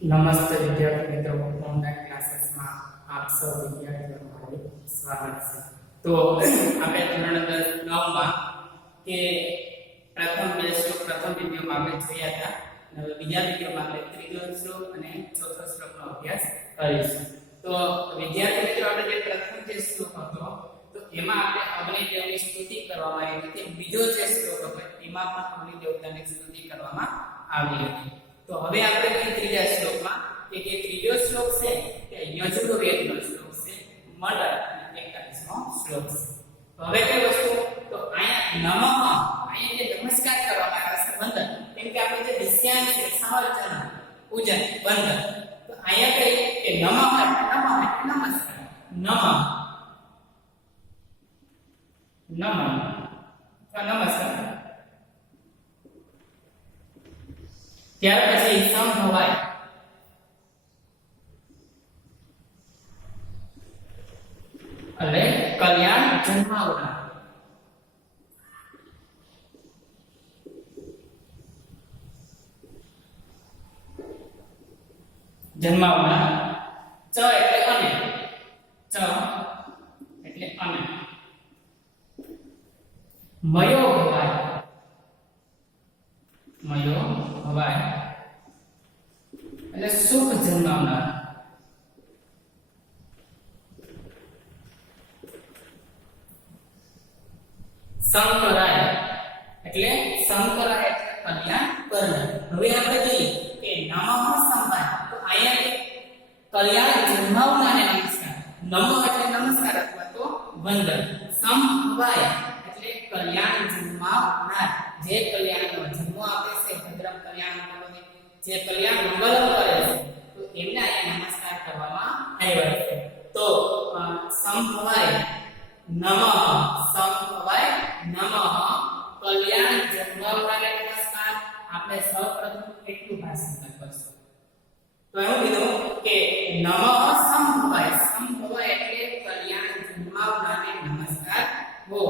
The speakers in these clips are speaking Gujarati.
નમસ્તે વિદ્યાર્થી મિત્રો, ઓનલાઈન ક્લાસીસમાં આપ સૌ વિદ્યાર્થીઓનું હાર્દિક સ્વાગત છે. તો આપણે ધોરણ 10 9માં કે પ્રથમ બે શ્લોક પ્રથમ વિડિયોમાં આપણે જોયા હતા. હવે બીજા વિડિયોમાં આપણે ત્રીજો શ્લોક અને ચોથો શ્લોકનો અભ્યાસ કરીશું. તો વિદ્યાર્થી મિત્રો, આપણે જે પ્રથમ જે શ્લોક હતો તો એમાં આપણે અગ્નિદેવની સ્તુતિ કરવામાં આવી હતી. બીજો જે શ્લોક હતો એમાં પણ અગ્નિદેવતાની સ્તુતિ કરવામાં આવી હતી. તો હવે આપણે ત્રીજા શ્લોકમાં કે જે ત્રીજો શ્લોક છે તે યજુર્વેદનો શ્લોક છે, મંડળ 41મો શ્લોક છે. તો હવે કઈ વસ્તુ, તો અહીંયા નમઃ, અહીંયા જે નમસ્કાર કરવામાં આવે છે વંદન, કેમ કે આપણે જે વિષયાંગ છે સમાર્ચન પૂજન વંદન, તો અહીંયા કઈ કે નમઃ નમસ્કાર, નમસ્કાર. ત્યાર પછી સંભવાય, એટલે કલ્યાણ જન્માવનાર. જન્માવનાર, ચ એટલે અને, ચ એટલે અને. મયો ભવાય, મયો ભવાય એટલે સુખ જન્માવનાર. સંકરાય એટલે કલ્યાણ કરનાર. હવે આપણે જોઈએ કે નમઃ સંભાય, તો અહીંયા કલ્યાણ જન્માવનારને નમસ્કાર. નમઃ એટલે નમસ્કાર અથવા તો વંદન. સંભવાય એટલે કલ્યાણ જન્માવનાર, જે કલ્યાણનો જન્મ આપે છે, ભદ્રમ કલ્યાણ ભવતિ, જે કલ્યાણ મંગલમ કરે છે, તો એમને અહીંયા નમસ્કાર કરવામાં આવ્યા છે. તો સંભવાય નમઃ, સંભવાય નમઃ, કલ્યાણ જન્માવનારને નમસ્કાર. આપણે સૌપ્રથમ એટલું ભાષાંતર કરશું. તો એવું કીધું કે નમઃ સંભવાય, સંભવાય એટલે કલ્યાણ જન્માવનારને નમસ્કાર હો.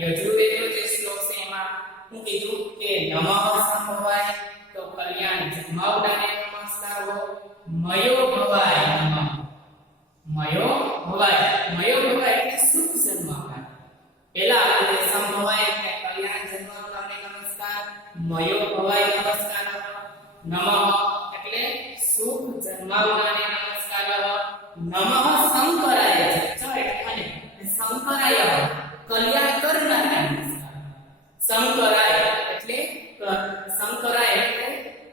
યજુર્વેદનો જે શ્લોક છે એમાં હું કીધું કે નમઃ સંભવાય તો કલ્યાણ જન્માવનારને નમસ્કાર હો. મયો ભવાય નમઃ, મયો ભવાય, મયો ભવાય એટલે સુખ જન્માવનાર. પહેલા આપણે સંભવાય એટલે કલ્યાણ જન્માવનારને નમસ્કાર, મયો ભવાય નમસ્કાર, નમઃ એટલે સુખ જન્માવનારને નમસ્કાર, નમઃ શંકરાય ચ એટલે અને, શંકરાય કલ્યાણ કરનારને નમસ્કાર. શંકરાય એટલે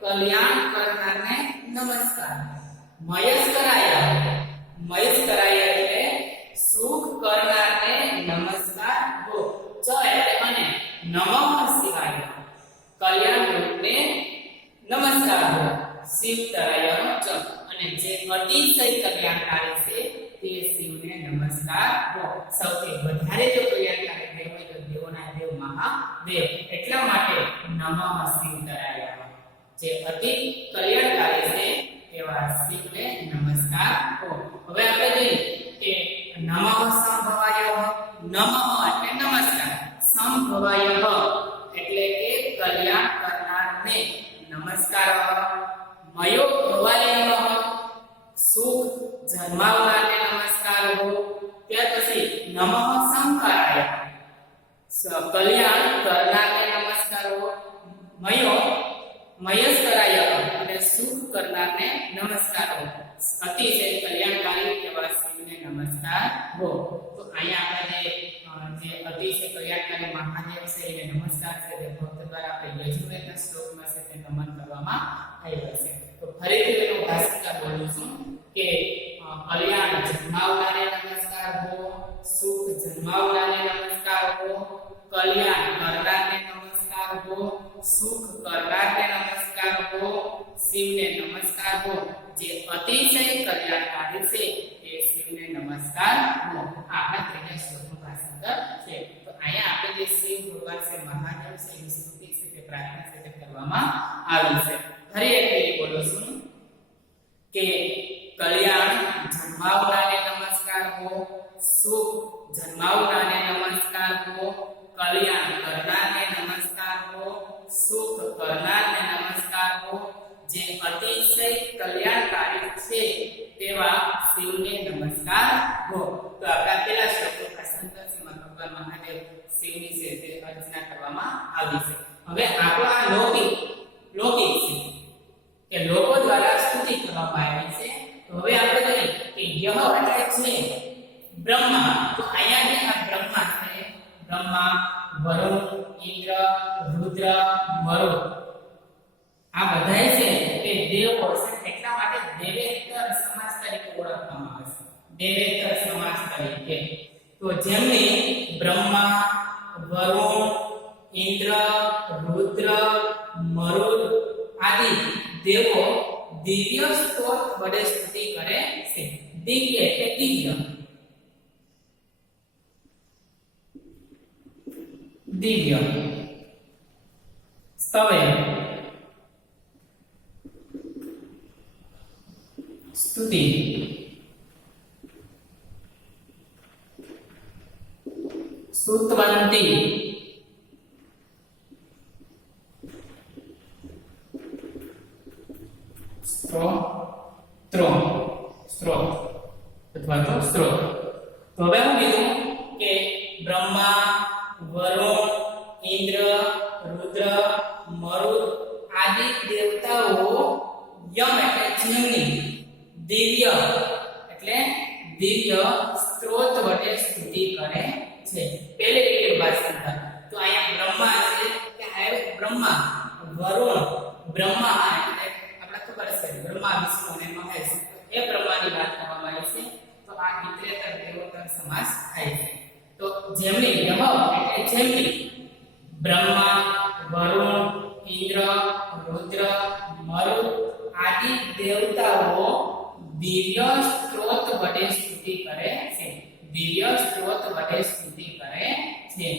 કલ્યાણ કરનારને નમસ્કાર. મયસ્કરાય, મયસ્કરાય એટલે સુખ કરનારને નમસ્કાર હો. ચ એટલે અને, નમઃ શિવાય કલ્યાણ રૂપને નમસ્કાર હો. શિવતરાય ચ અને જે અતિશય કલ્યાણકારી છે તે શિવને નમસ્કાર હો. સૌથી વધારે જો કલ્યાણકારી દેવ હોય તો દેવોના દેવ મહાદેવ, એટલા માટે નમઃ શિવતરાય, જે અતિ કલ્યાણકારી છે એવા શિવને નમસ્કાર હો. હવે આપણે જોઈએ કે નમઃ સંભવાય, નમઃ એટલે નમસ્કાર, સંભવાય એટલે કે કલ્યાણ કરનારને નમસ્કાર. મયો ભવાય સુખ જન્માવનારને નમસ્કાર હો. ત્યાર પછી નમઃ શંકરાય કલ્યાણ કરનારને નમસ્કાર હો. મયો મયસ્કરાય અને સુખ કરનારને નમસ્કાર હો. અતિશય કલ્યાણકારી એવા શિવને નમસ્કાર હો. તો અહીંયા આપણે જે અતિશય કલ્યાણકારી મહાદેવ છે એને નમસ્કાર છે તે ભક્ત દ્વારા આપણે યજુર્વેદના શ્લોકમાં છે તે નમન કરવામાં આવ્યા છે. તો ફરીથી તેનું ભાષાંતર બોલું છું કે કલ્યાણ જન્માવનારને નમસ્કાર હો, સુખ જન્માવનારને નમસ્કાર હો, કલ્યાણ કરનારને નમસ્કાર હો, સુખ કરનારને નમસ્કાર હો, શિવને નમસ્કાર હો. જે અતિશય કલ્યાણકારી છે તે શિવને નમસ્કાર હો. આપણા ત્રીજા શ્લોકનું ભાષાંતર છે. તો અહીંયા આપણે જે શિવ ભગવાન છે, મહાદેવ છે, એની સ્તુતિ છે તે પ્રાર્થના છે તે કરવામાં આવી છે. ફરી એક બોલો છું કે કલ્યાણ જન્માવનારને નમસ્કાર હો, સુખ જન્માવનારને નમસ્કાર હો, કલ્યાણ કરનારને નમસ્કાર હો, સુખ કરનારને નમસ્કાર હો. જે અતિશય રચના કરવામાં આવી છે. હવે આપણો આ લૌકિક છે કે લોકો દ્વારા સ્તુતિ કરવામાં આવી છે. તો હવે આપણે કહીએ કે યહ એટલે છે બ્રહ્મા. તો અહીંયા જે આ બ્રહ્મા છે, બ્રહ્મા, વરુણ, ઇન્દ્ર, રુદ્ર, મરુત, આ બધાય છે તે દેવો છે. એટલા માટે દેવેતર સમાસ તરીકે ઓળખવામાં આવે છે. દેવેતર સમાસ તરીકે. તો જેમને બ્રહ્મા, વરુણ, ઇન્દ્ર, રુદ્ર, મરુત આદિ દેવો દિવ્ય સ્તોત્ર વડે સ્તુતિ કરે છે. દિવ્ય એટલે દિવ્ય, દિવ્ય સ્તવે સ્તુતિ સુતવંતી સ્ત્રોત અથવા તો સ્ત્રોત. તો હવે હું કીધું કે બ્રહ્મા, વરુણ, ઇન્દ્ર, રુદ્ર, મરુત આદિ દેવતાઓ યમ એટલે જેમની દિવ્ય એટલે દિવ્ય સ્ત્રોત વડે સ્તુતિ કરે છે. પહેલે રીતે ભાષાંતર. તો અહીંયા બ્રહ્મા છે કે આ બ્રહ્મા, વરુણ, બ્રહ્મા એટલે આપણે ખબર છે બ્રહ્મા, વિષ્ણુ અને મહેશ એ બ્રહ્માની વાત કરવામાં આવી છે. તો આ ઇતરેતર દેવોત્તર સમાસ થાય છે. તો જેમની યમ એટલે જેમની બ્રહ્મા, વરુણ, ઇન્દ્ર, રુદ્ર, મરુત આદિ દેવતાઓ દિવ્ય સ્ત્રોત વડે સ્તુતિ કરે છે. દિવ્ય સ્ત્રોત વડે સ્તુતિ કરે છે.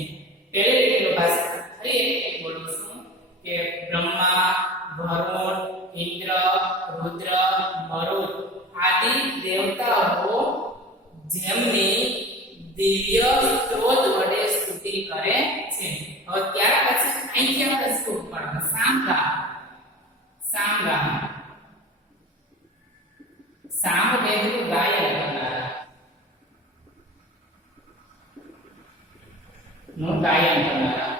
પહેલે રીતે ભાષા ફરી બોલું છું કે બ્રહ્મા, વરુણ, ઇન્દ્ર, રુદ્ર, મરુત આદિ દેવતાઓ જેમની દિવ્ય સ્ત્રોત વડે સ્તુતિ કરે છે. હવે ત્યાર પછી અહીંથી આપણે સ્તુત પડે સામગા. સામવેદનું ગાયન કરનારા નું ગાયન કરનારા.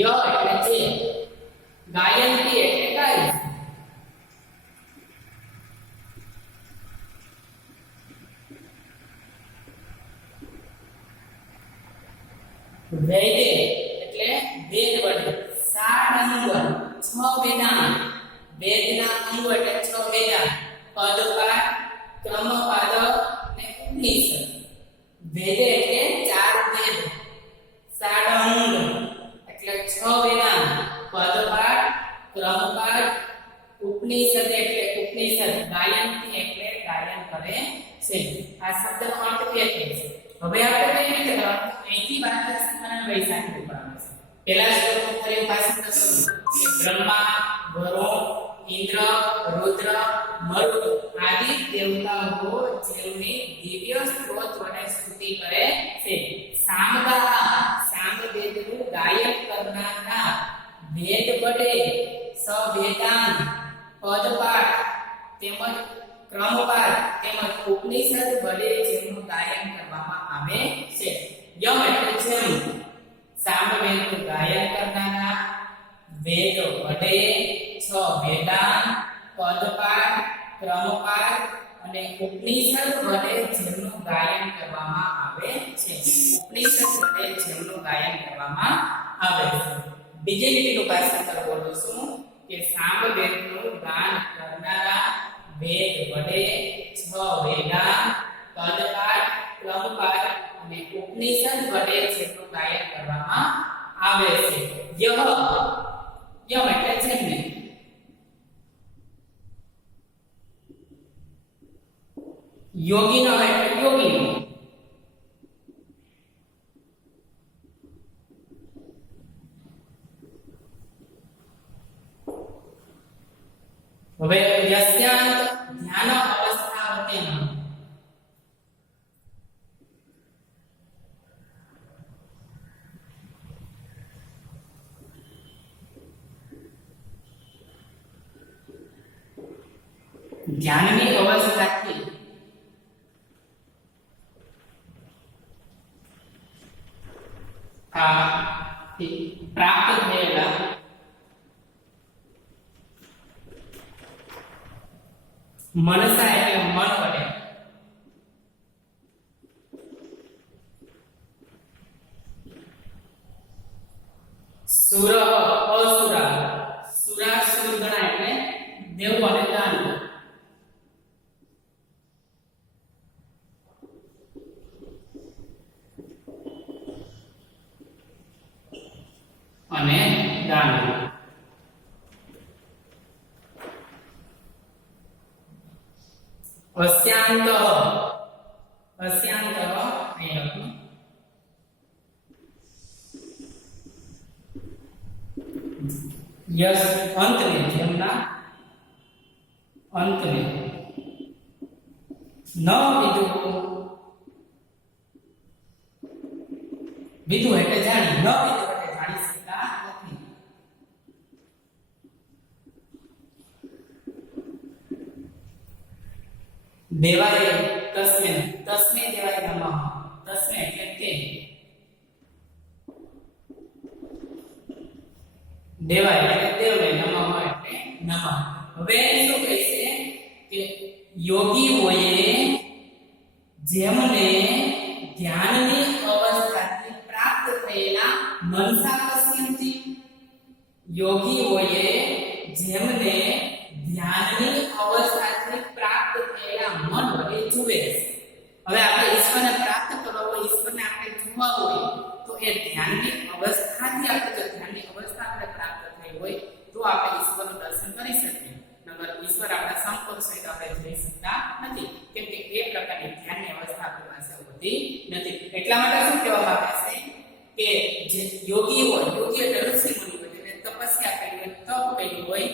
ય એટલે છે, ગાયંતી એટલે ગાય. વેદે એટલે વેદ વડે. સાડંગ 6 વેદાંત. વેદના અંગ એટલે 6 વેદાંત. પદપાદ, ક્રમપાદ અને ઉપનિષદ. વેદે એટલે 4 વેદ. સાડંગ એટલે 6 વેદાંત. પદપાદ, ક્રમપાદ, ઉપનિષદ એટલે ઉપનિષદ. ગાયંતી એટલે ગાયન કરે છે. આ શબ્દનો અર્થ એ છે. હવે આપણે કઈ રીતે કરવાનું? અહીંથી વાક્ય સંકલન વૈશાખી કરવાનું છે. પહેલા શ્લોકનું ફરી ભાષાંતર કરું કે બ્રહ્મા, વરુણ, ઇન્દ્ર, રુદ્ર, મરુત આદિ દેવતાઓ જેમની દિવ્ય સ્ત્રોત વડે સ્તુતિ કરે છે. સામગા સામવેદનું ગાયન કરનારા. વેદ વડે સવેદાંત, પદપાઠ તેમજ ક્રમપાદ તેમજ ઉપનિષદ વડે જેમનું ગાયન કરવામાં આવે છે. યમ એટલે જેમ. સામવેદનું ગાયન કરનારા, વેદ વડે 6 વેદાંત, પદપાઠ, ક્રમપાદ અને ઉપનિષદ વડે જેમનું ગાયન કરવામાં આવે છે. ઉપનિષદ વડે જેમનું ગાયન કરવામાં આવે છે. બીજી લીટીનું ભાષાંતર બોલું છું કે સામવેદનું ગાન કરનારા, વેદ વડે 6 વેદાંત, પદપાઠ, ક્રમપાદ અને ઉપનિષદ વડે જેમનું ગાયન કરવામાં આવે છે. યમ એટલે જેમને. યોગીનો એટલે યોગીનો. હવે યસ્યાંત ધ્યાન અવસ્થાવતેન. ધ્યાનની અવસ્થાથી અવસ્થાથી પ્રાપ્ત થયેલા મનસા એટલે મન વડે સુર અસુરા સુરા સુર ગણા એટલે દેવ અને દાનવ અને દાનવ अस्यांत अस्यांत અહીં લખું यस अंत में જેમના अंत में न विदु विदु એટલે જાણી ન વિદુ એટલે જાણી શકતા નથી देवाय तस्मै तस्मै देवाय नमः तस्मै એટલે કે દેવાય એટલે દેવને નમઃ એટલે નમઃ હવે શું કહે છે કે યોગીઓએ જેમને ધ્યાનની અવસ્થાથી પ્રાપ્ત થયેલા મનસા પશ્યંતિ યોગીઓએ જેમને ધ્યાનની અવસ્થાથી પ્રાપ્ત થયેલા મન વડે જુએ હવે આપણે ઈશ્વરને પ્રાપ્ત કરવા હોય ઈશ્વરને આપણે જોવા હોય તો એ ધ્યાનની અવસ્થાથી આપણે જો ધ્યાનની અવસ્થા આપણે પ્રાપ્ત થઈ હોય તો આપણે ઈશ્વરનું દર્શન કરી શકીએ નગર ઈશ્વર આપણા સંપર્ક સહિત આપણે જોઈ શકતા નથી કેમ કે એ પ્રકારની ધ્યાનની અવસ્થા આપણી પાસે હોતી નથી એટલા માટે શું કહેવામાં આવે છે કે જે યોગી હોય યોગી એટલે ઋષિ મુનિ હોય એટલે તપસ્યા કરી હોય તપ કર્યું હોય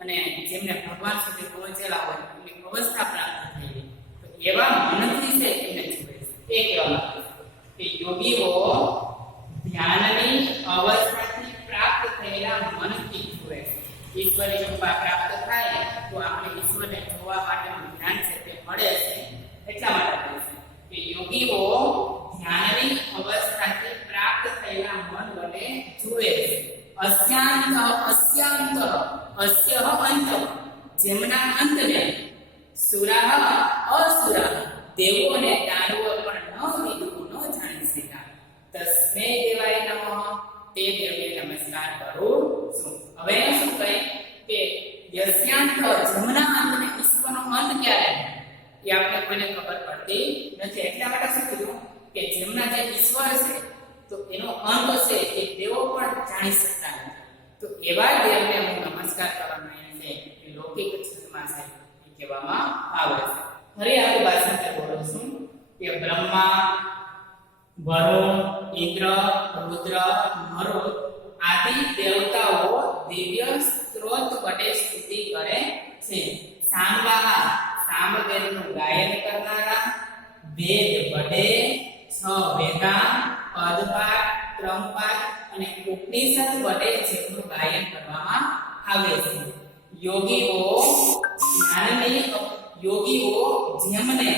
અને જેમને ભગવાન સુધી પહોંચેલા હોય એની અવસ્થા પ્રાપ્ત થઈ હોય તો એવા મનથી છે એને જુએ એ કહેવામાં આવે કે યોગીઓ ધ્યાનની અવસ્થાથી પ્રાપ્ત થયેલા મનથી જુએ ઈશ્વરની કૃપા પ્રાપ્ત થાય તો આપણે ઈશ્વરને જોવા માટેનું ધ્યાન છે તે મળે છે એટલા માટે કહે છે કે યોગીઓ ધ્યાનની અવસ્થાથી પ્રાપ્ત થયેલા મન વડે જુએ છે अस्यांत अस्यांत अस्य अंत જેમના અંતને સુરા અસુરા દેવો અને દાનવો પણ ન વિદુ ન જાણી શક્યા તસ્મે દેવાય નમઃ તે દેવને નમસ્કાર કરું છું હવે શું કહે કે યસ્યાંત જેમના અંતને ઈશ્વરનો અંત ક્યારે એ આપણે કોઈને ખબર પડતી નથી એટલા માટે શું કીધું કે જેમના જે ઈશ્વર છે તો એનો અંત છે એ દેવો પણ જાણી શકતા નથી તો એવા દેવને હું નમસ્કાર કરવાનો છે કે લૌકિક છંદમાં છે એ કહેવામાં આવે છે ફરી આપણે ભાષાંતર બોલું છું કે બ્રહ્મા વરુણ ઇન્દ્ર રુદ્ર મરુત આદિ દેવતાઓ દિવ્ય સ્ત્રોત વડે સ્તુતિ કરે છે સામગાહ સામવેદનું ગાયન કરનારા વેદ વડે 6 વેદાંત પદપાઠ ક્રમપાઠ અને ઉપનિષદ વડે જેમનું ગાયન કરવામાં આવે છે યોગીઓ જેમને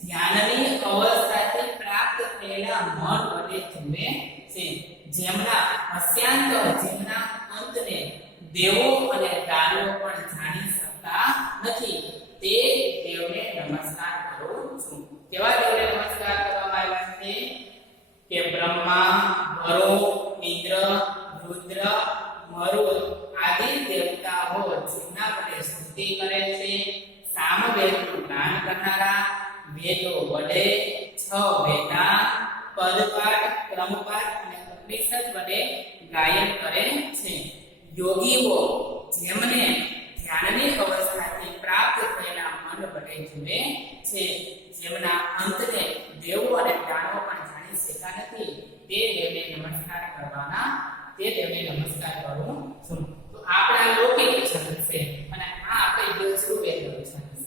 ધ્યાનની અવસ્થાથી પ્રાપ્ત થયેલા મન વડે જુએ છે જેમના અસ્ಯಾಂત જેમના અંતને દેવો અને દાનવો પણ જાણી શકતા નથી તે દેવને નમસ્કાર કરું છું કેવા દેવને નમસ્કાર કરવામાં આવ્યા છે કે બ્રહ્મા વરુણ ઇન્દ્ર રુદ્ર મરુત આદિ દેવતાઓ જેમના વડે સ્તુતિ કરે છે સામવેદનું જ્ઞાન કરનારા વેદો વડે 6 વેદાંત પદપાઠ ક્રમપાઠ અને ઉપનિષદ વડે ગાયન કરે છે યોગીઓ જેમને ધ્યાનની અવસ્થાથી પ્રાપ્ત થયેલા મન વડે જુએ છે જેમના અંતને દેવો અને દાનવો પણ જાણી શકતા નથી તે દેવને નમસ્કાર કરવાના તે દેવને નમસ્કાર કરું છું તો આપણા લૌકિક છંદ છે અને આ આપણે યજુર્વેદનું છંદ છે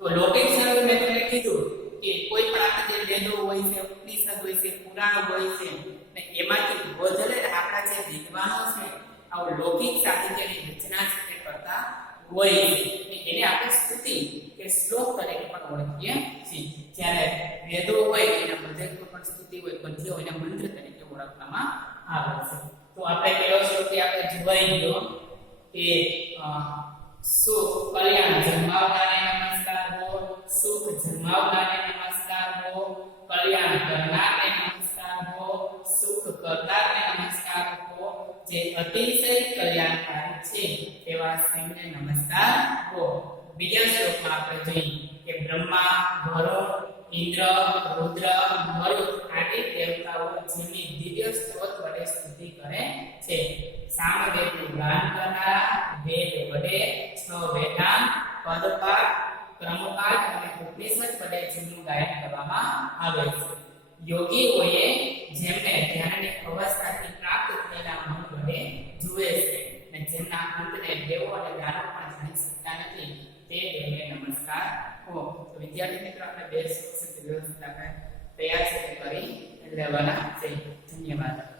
તો લૌકિક છંદ મેં તમને કીધું કે કોઈ પણ આપણે જે વેદો હોય છે ઉપનિષદ હોય છે પુરાણ હોય છે ને એમાંથી વધારે આપણા જે વિદ્વાનો છે આવું લૌકિક સાહિત્યની રચના છે કરતા હોય છે એને આપણે સ્તુતિ કે શ્લોક તરીકે પણ ઓળખીએ છીએ જ્યારે વેદો હોય એના પદ્ય પણ સ્તુતિ હોય પદ્ય હોય એના મંત્ર તરીકે ઓળખવામાં આવે છે. તો આપણે કયો શ્લોક આપણે જોઈ ગયો કે સુખ કલ્યાણ જન્માવનારને નમસ્કાર હો, સુખ જન્માવનારને નમસ્કાર હો, કલ્યાણ કરનારને નમસ્કાર હો, સુખ કરનારને નમસ્કાર હો, જે અતિશય કલ્યાણકારી છે એવા શ્રીને નમસ્કાર હો. બીજા શ્લોકમાં આપણે જોઈએ કે બ્રહ્મા, વરુણ, ઇન્દ્ર, રુદ્ર, મરુત આદિ દેવતાઓ જેની દિવ્ય સ્ત્રોત વડે સ્તુતિ કરે છે. સામવેદનું ગાન કરનારા, વેદ વડે 6 વેદાંત, પદપાઠ, ક્રમપાઠ અને ઉપનિષદ વડે જેનું ગાયન કરવામાં આવે છે. યોગીઓએ જેમને ધ્યાનની અવસ્થાથી પ્રાપ્ત થયેલા મન વડે જુએ છે અને જેમના અંતને દેવો અને દાનવ પણ જાણી શકતા નથી તે દેવને નમસ્કાર હો. તો વિદ્યાર્થી મિત્રો આપણે બે વ્યવસ્થિત આપણે તૈયાર છે કરી લેવાના છે. ધન્યવાદ.